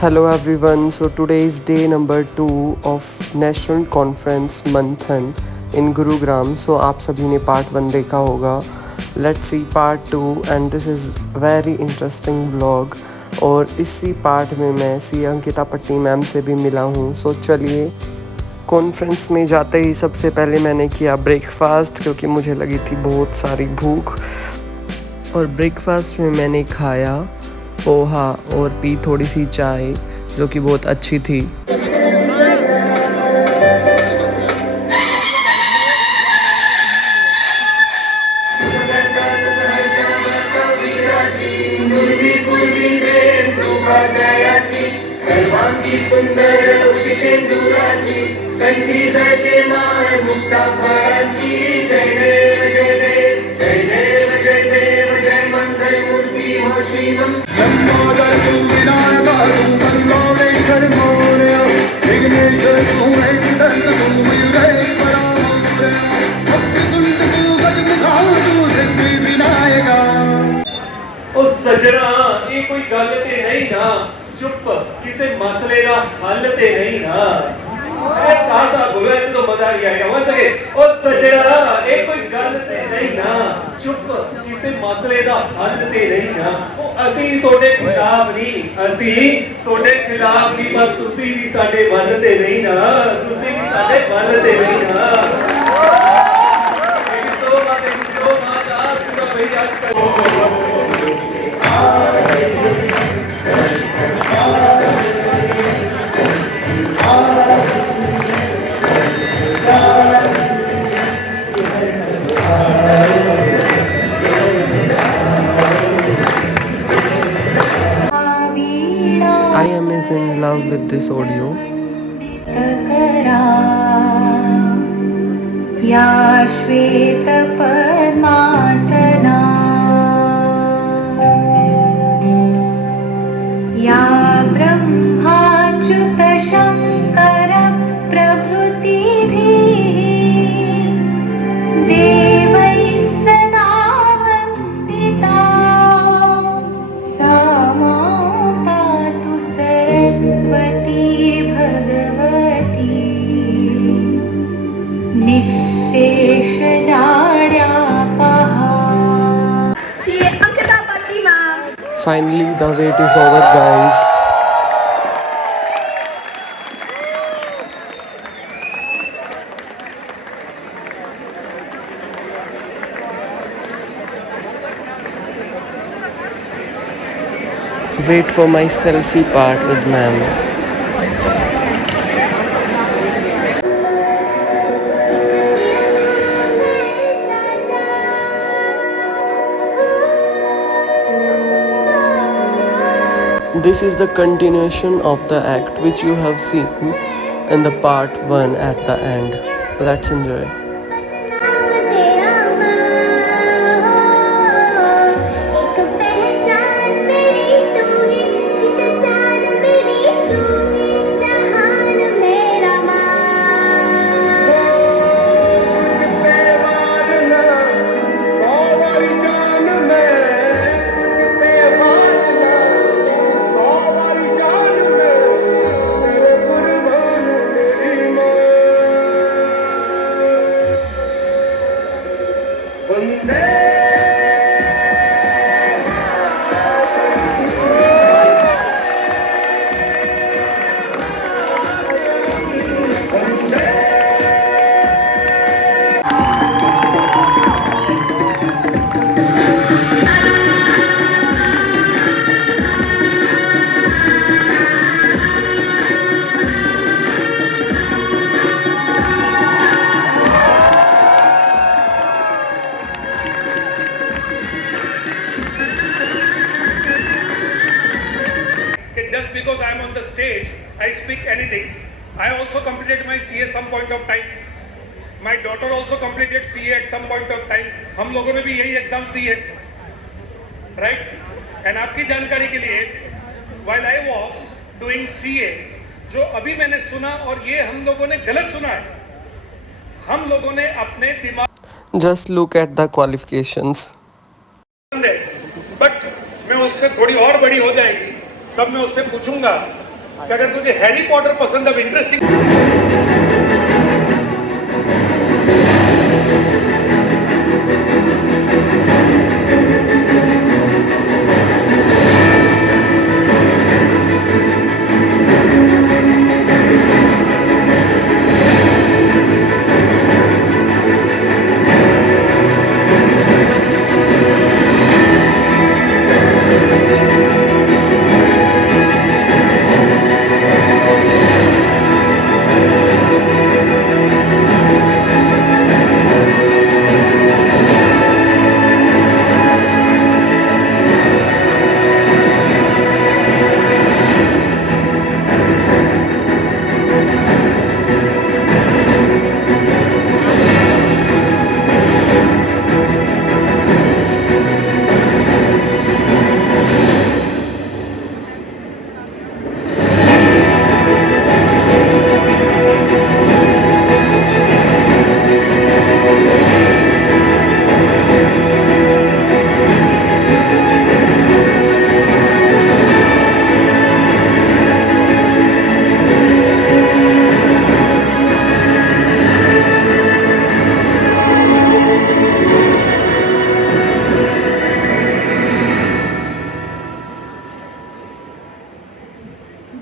Hello everyone. So today is day number 2 of National Conference Manthan in Gurugram. So आप सभी ने part 1 देखा होगा. Let's see part 2 and this is very interesting vlog. और इसी part में मैं सी अंकिता पट्टी मैम से भी मिला हूँ. सो चलिए कॉन्फ्रेंस में जाते ही सबसे पहले मैंने किया ब्रेकफास्ट क्योंकि मुझे लगी थी बहुत सारी भूख. और ब्रेकफास्ट में मैंने खाया पोहा और पी थोड़ी सी चाय जो कि बहुत अच्छी थी. सजना ये कोई गल ते नहीं ना चुप किसे मसले का हल ते नहीं ना. साथ साथ बोलो ऐसे तो मजा नहीं आएगा. वहां चले ओ सजना ये कोई गल ते नहीं ना चुप किसे मसले का हल ते नहीं ना. वो असी ਤੁਹਾਡੇ खिलाफ नहीं असी ਤੁਹਾਡੇ खिलाफ नहीं पर तुसी भी साडे वल ते नहीं ना तुसी भी साडे वल ते नहीं ना. सो बात आज पूरा भाई आज कर I am is in love with this audio. या श्वेत पद्मासना या ब्रह्माच्युत शंकर प्रभृतिभिः देवैः सदा वन्दिता सा मां पातु Saraswati Bhagwati Finally the wait is over guys. Wait for my selfie part with ma'am. This is the continuation of the act which you have seen in the part 1 at the end. Let's enjoy. Just because I am on the stage, I speak anything. I also completed my CA some point of time. My daughter also completed CA at some point of time. हम लोगों ने भी यही exams दिए, right? And आपकी जानकारी के लिए, while I was doing CA, जो अभी मैंने सुना और ये हम लोगों ने गलत सुना है. हम लोगों ने अपने दिमाग Just look at the qualifications. But मैं उससे थोड़ी और बड़ी हो जाएगी तब मैं उससे पूछूंगा कि अगर तुझे हैरी पॉटर पसंद है, interesting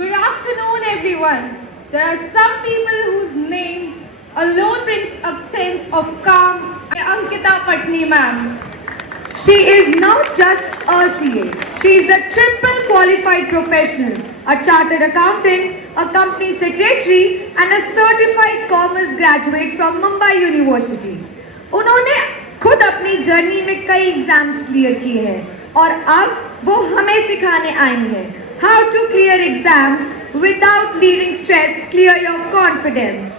Good afternoon, everyone. There are some people whose name alone brings a sense of calm. Ankita Patni, ma'am. She is not just a CA. She is a triple qualified professional, a chartered accountant, a company secretary and a certified commerce graduate from Mumbai University. उन्होंने खुद अपनी journey में कई exams clear किए हैं और अब वो हमें सिखाने आई हैं how to clear exams without leading stress, clear your confidence.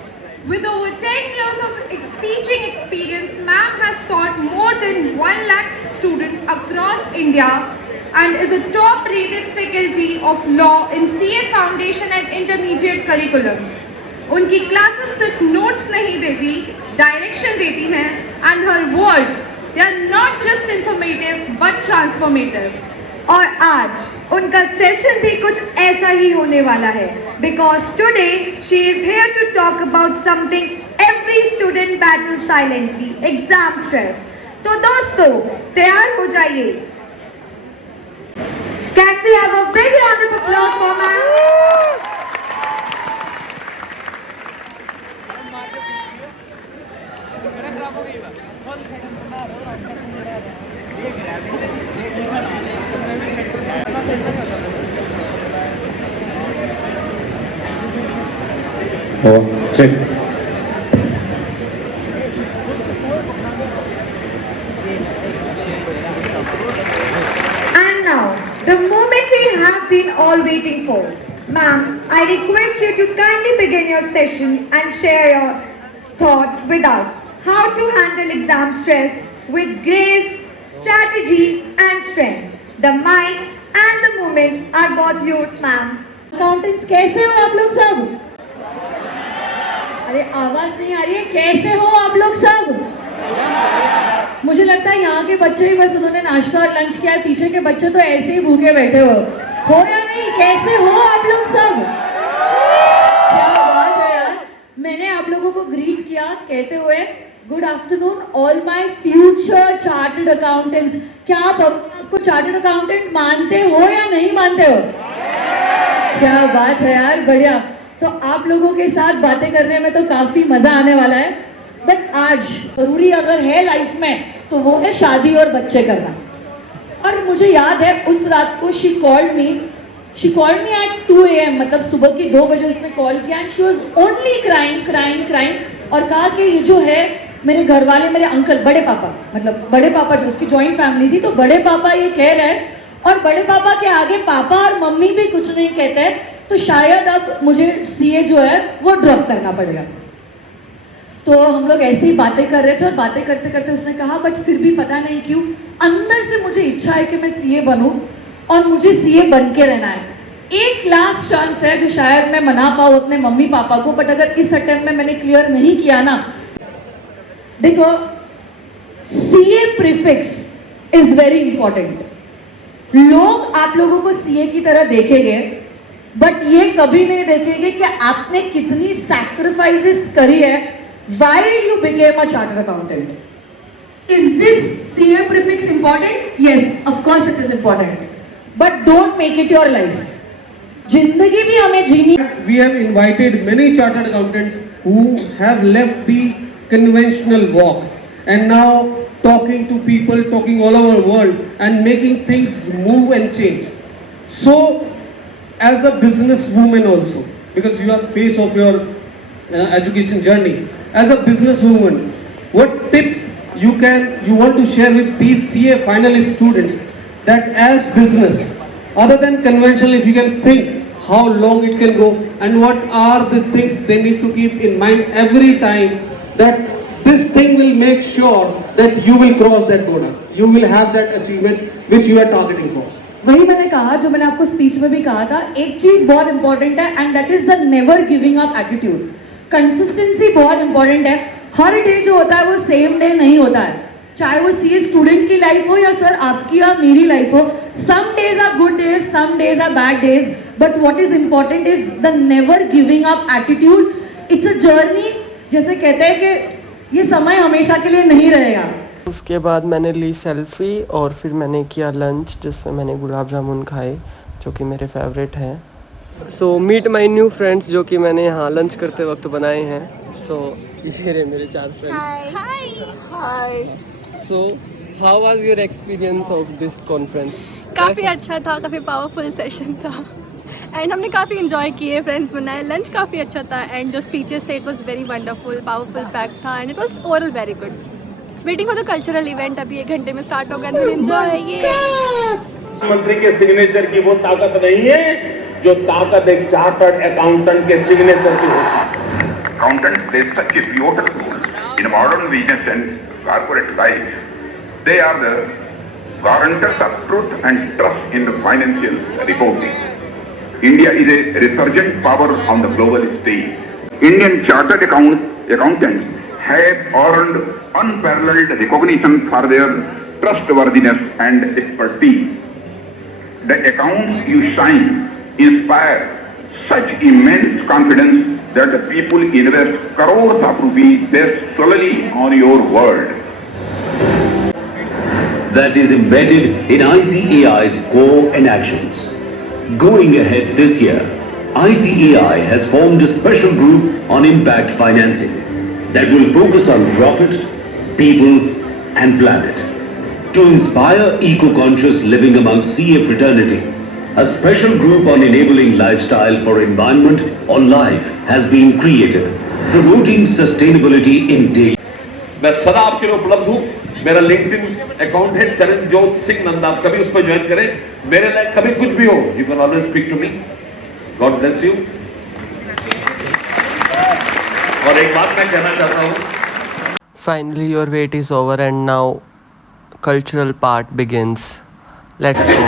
With over 10 years of teaching experience, ma'am has taught more than 1 lakh students across India and is a top-rated faculty of law in CA Foundation and Intermediate Curriculum. उनकी classes सिर्फ notes नहीं देती, direction देती हैं and her words, they are not just informative but transformative. और आज उनका session भी कुछ ऐसा ही होने वाला है because today she is here to talk about something every student battle silently, exam stress. तो दोस्तों तैयार हो जाइए. Can we have a big round of applause for ma'am? check. And now, the moment we have been all waiting for. Ma'am, I request you to kindly begin your session and share your thoughts with us. How to handle exam stress with grace, strategy and strength. The mic and the moment are both yours, ma'am. Accountants कैसे हो आप लोग सब? अरे आवाज नहीं आ रही है. कैसे हो आप लोग सब? मुझे लगता है यहाँ के बच्चे ही बस उन्होंने नाश्ता और लंच किया है, पीछे के बच्चे तो ऐसे ही भूखे बैठे हो या नहीं? कैसे हो आप लोग सब? क्या बात है यार. मैंने आप लोगों को ग्रीट किया कहते हुए good afternoon all my future chartered accountants. क्या आप आपको चार्टर्ड अकाउंटेंट मानते हो या नहीं मानते हो? क्या बात है यार, बढ़िया. तो आप लोगों के साथ बातें करने में तो काफी मजा आने वाला है. बट आज जरूरी अगर है लाइफ में तो वो है शादी और बच्चे करना. और मुझे याद है उस रात को she called me at 2 AM, मतलब सुबह की 2 बजे उसने कॉल किया and she was only crying और कहा कि ये जो है मेरे घर वाले, मेरे अंकल, बड़े पापा, मतलब बड़े पापा जो उसकी जॉइंट फैमिली थी, तो बड़े पापा ये कह रहे हैं और बड़े पापा के आगे पापा और मम्मी भी कुछ नहीं कहते हैं, तो शायद अब मुझे सीए जो है वो ड्रॉप करना पड़ेगा. तो हम लोग ऐसे ही बातें कर रहे थे और बातें करते करते उसने कहा बट फिर भी पता नहीं क्यों अंदर से मुझे इच्छा है कि मैं सीए बनूं और मुझे सीए बन के रहना है. एक लास्ट चांस है जो शायद मैं मना पाऊं अपने मम्मी पापा को, बट अगर इस अटेम्प्ट में मैंने क्लियर नहीं किया ना, देखो CA prefix is very important. लोग आप लोगों को सीए की तरह देखेंगे बट ये कभी नहीं देखेंगे कि आपने कितनी सैक्रिफाइसेस करी है while you became a chartered accountant. Is this CA prefix important? Yes, of course it is important. But don't make it your life. जिंदगी भी हमें जीनी. We have invited many chartered accountants who have left the conventional walk and now talking to people, talking all over the world and making things move and change. So, as a businesswoman also, because you are face of your education journey, as a businesswoman, what tip you want to share with these CA finalist students that as business, other than conventional, if you can think how long it can go and what are the things they need to keep in mind every time, that this thing will make sure that you will cross that border, you will have that achievement which you are targeting for. वही मैंने कहा जो मैंने आपको speech में भी कहा था, एक चीज बहुत इंपॉर्टेंट है and that is the never giving up attitude. Consistency बहुत इंपॉर्टेंट है. हर डे जो होता है वो सेम डे नहीं होता है, चाहे वो सीए स्टूडेंट की लाइफ हो या सर आपकी या मेरी लाइफ हो. Some days are good days, some days are bad days, but what is important is the never giving up attitude. It's a journey. जैसे कहते हैं कि ये समय हमेशा के लिए नहीं रहेगा. उसके बाद मैंने ली सेल्फ़ी और फिर मैंने किया लंच, जिसमें मैंने गुलाब जामुन खाए जो कि मेरे फेवरेट हैं. So meet my new friends जो कि मैंने यहाँ लंच करते वक्त बनाए हैं. सो ये रहे मेरे 4 friends. Hi. So how was your experience of this conference? काफ़ी अच्छा था, काफ़ी पावरफुल सेशन था एंड हमने काफ़ी इन्जॉय किए, फ्रेंड्स बनाए, लंच काफ़ी अच्छा था एंड जो स्पीचेस थे it was very wonderful, powerful pack था and it was overall very good. Waiting for the cultural event, अभी 1 घंटे में स्टार्ट होगा. एंजॉय. ये मंत्री के सिग्नेचर की वो ताकत नहीं है जो ताकत एक चार्टर्ड अकाउंटेंट के सिग्नेचर की होती है. Accountants play such a pivotal role in modern business and corporate life. They are the guarantors of truth and trust in the financial reporting. India is a resurgent power on the global stage. Indian chartered accountants have earned unparalleled recognition for their trustworthiness and expertise. The accounts you sign inspire such immense confidence that the people invest crores of rupees based solely on your word. That is embedded in ICAI's core and actions. Going ahead this year, ICAI has formed a special group on impact financing that will focus on profit, people and planet. To inspire eco-conscious living among CA fraternity, a special group on enabling lifestyle for environment or life has been created, promoting sustainability in daily. मैं सदा आपके लिए उपलब्ध हूँ. मेरा LinkedIn account है चरणजोत सिंह नंदा, आप कभी उस पर ज्वाइन करें. मेरे लिए कभी कुछ भी हो, you can always speak to me. God bless you. और एक बात मैं कहना चाहता हूँ. Finally your wait is over and now cultural part begins. Let's go.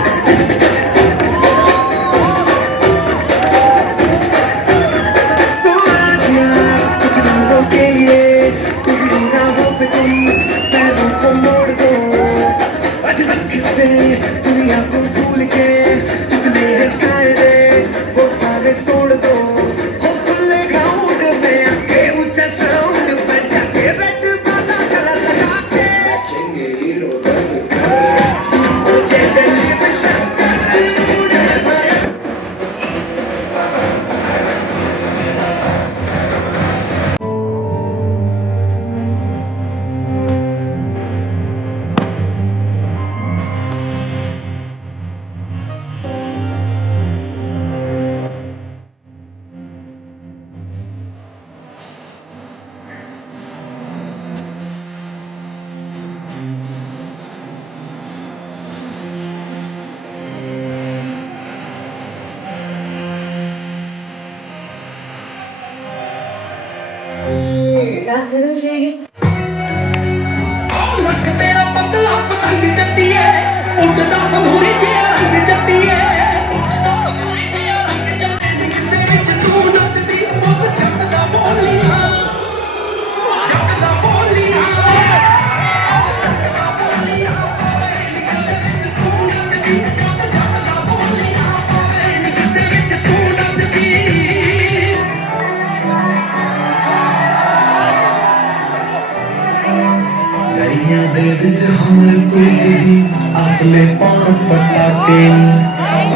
असले पान पटाके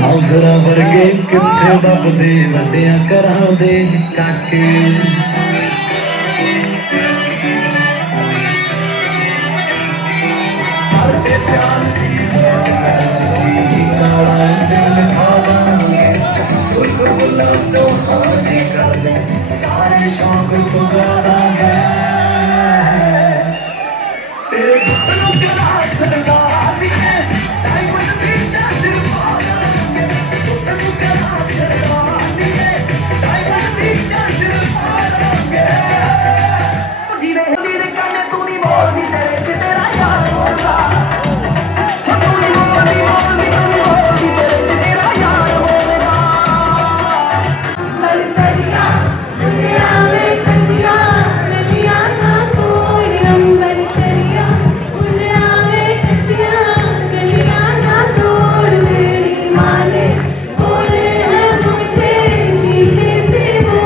मौजरा वर्गे किथे दबदे वड्डियां घरां दे काके काला दिल खावांगे सुर्ग बुला जो हाजी कर दे सारे शौक पुगा दांगे तेरे घरों के राज सरदारी है डायमंड भी जैसे मारेंगे तेरे के राज सरदारी है डायमंड भी जैसे मारेंगे जीने करने तू नहीं बोलती तेरे से तेरा यार होगा तू नहीं बोलती तेरे से तेरा यार होगा बरसरिया दुनिया में कचिया नदियां ना कोई हम बरसरिया दुनिया में कचिया नदियां ना तोड़ मेरी माँ ने बोले हैं मुझे नीचे से वो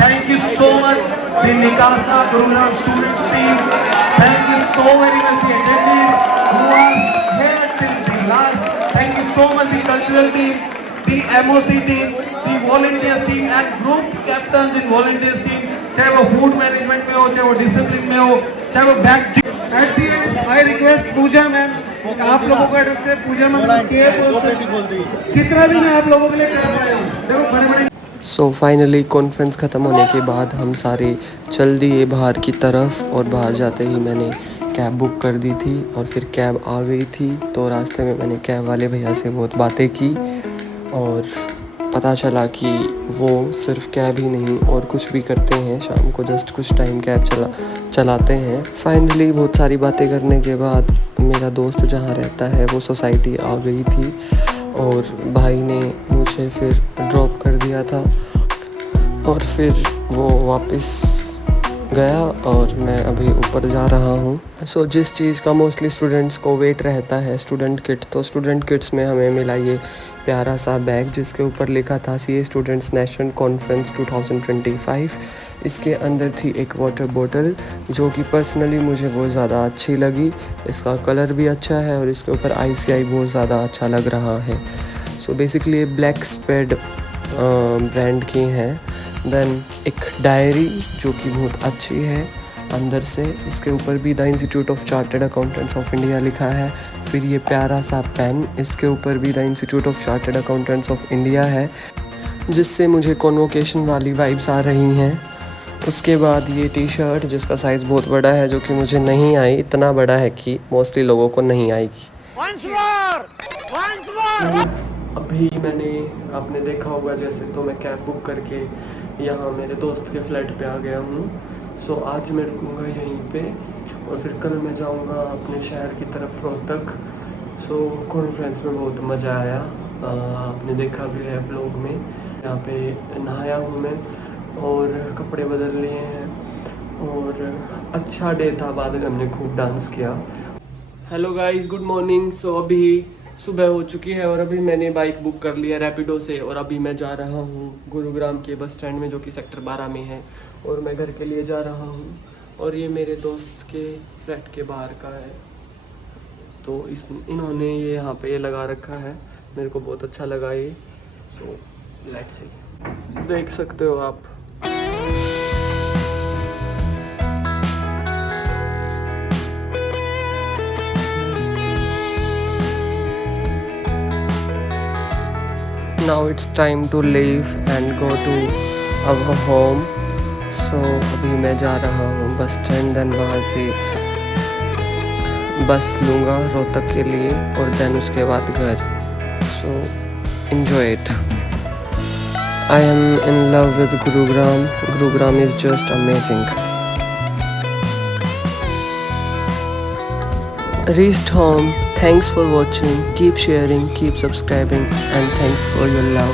Thank you so much, the Nikasa Gurugram students team. Thank you so very much, the attendees who are here till the last. Thank you so much, the cultural team, the MOC team, the volunteers team, and group captains in volunteers team. चाहे वो food management में हो, चाहे वो discipline में हो, चाहे वो back at the end I request Pooja ma'am, आप लोगों का तरफ से पूजा मैम जितना भी मैं आप लोगों के लिए कर पाया हूँ, देखो बड़े बड़े। सो फाइनली कॉन्फ्रेंस ख़त्म होने के बाद हम सारे चल दिए बाहर की तरफ और बाहर जाते ही मैंने कैब बुक कर दी थी और फिर कैब आ गई थी। तो रास्ते में मैंने कैब वाले भैया से बहुत बातें की और पता चला कि वो सिर्फ कैब ही नहीं और कुछ भी करते हैं, शाम को जस्ट कुछ टाइम कैब चलाते हैं। फाइनली बहुत सारी बातें करने के बाद मेरा दोस्त जहाँ रहता है वो सोसाइटी आ गई थी और भाई ने मुझे फिर ड्रॉप कर दिया था और फिर वो वापस गया और मैं अभी ऊपर जा रहा हूँ। सो जिस चीज़ का मोस्टली स्टूडेंट्स को वेट रहता है, स्टूडेंट किट, तो स्टूडेंट किट्स में हमें मिला ये प्यारा सा बैग जिसके ऊपर लिखा था CA स्टूडेंट्स नेशनल कॉन्फ्रेंस 2025। इसके अंदर थी एक वाटर बोतल जो कि पर्सनली मुझे बहुत ज़्यादा अच्छी लगी। इसका कलर भी अच्छा है और इसके ऊपर ICI बहुत ज़्यादा अच्छा लग रहा है। So basically black spade brand की हैं। देन एक डायरी जो कि बहुत अच्छी है अंदर से, इसके ऊपर भी the institute of chartered accountants of India लिखा है। फिर ये प्यारा सा पेन, इसके ऊपर भी the institute of chartered accountants of India है, जिससे मुझे कॉन्वोकेशन वाली वाइब्स आ रही हैं। उसके बाद ये टी शर्ट जिसका साइज़ बहुत बड़ा है, जो कि मुझे नहीं आई, इतना बड़ा है कि मोस्टली लोगों को नहीं आएगी। अभी आपने देखा होगा जैसे, तो मैं कैब बुक करके यहाँ मेरे दोस्त के फ्लैट पे आ गया हूँ। सो आज मैं रुकूँगा यहीं पे और फिर कल मैं जाऊँगा अपने शहर की तरफ रोहतक। सो कॉन्फ्रेंस में बहुत मज़ा आया, आपने देखा भी है ब्लॉग में। यहाँ पे नहाया हूँ मैं और कपड़े बदल लिए हैं और अच्छा डे था। बाद में हमने खूब डांस किया। Hello guys, good morning. So अभी सुबह हो चुकी है और अभी मैंने बाइक बुक कर लिया रैपिडो से और अभी मैं जा रहा हूँ गुरुग्राम के बस स्टैंड में, जो कि सेक्टर 12 में है, और मैं घर के लिए जा रहा हूँ। और ये मेरे दोस्त के फ्लैट के बाहर का है, तो इन्होंने ये यहाँ पे ये लगा रखा है, मेरे को बहुत अच्छा लगा ये। सो लेट्स सी, देख सकते हो आप। now it's time to leave and go to our home. So अभी मैं जा रहा हूँ बस स्टैंड, देन वहाँ से बस लूँगा रोहतक के लिए और देन उसके बाद घर. So enjoy it. I am in love with Gurugram. Gurugram is just amazing. Reached home. Thanks for watching. Keep sharing, keep subscribing, and thanks for your love.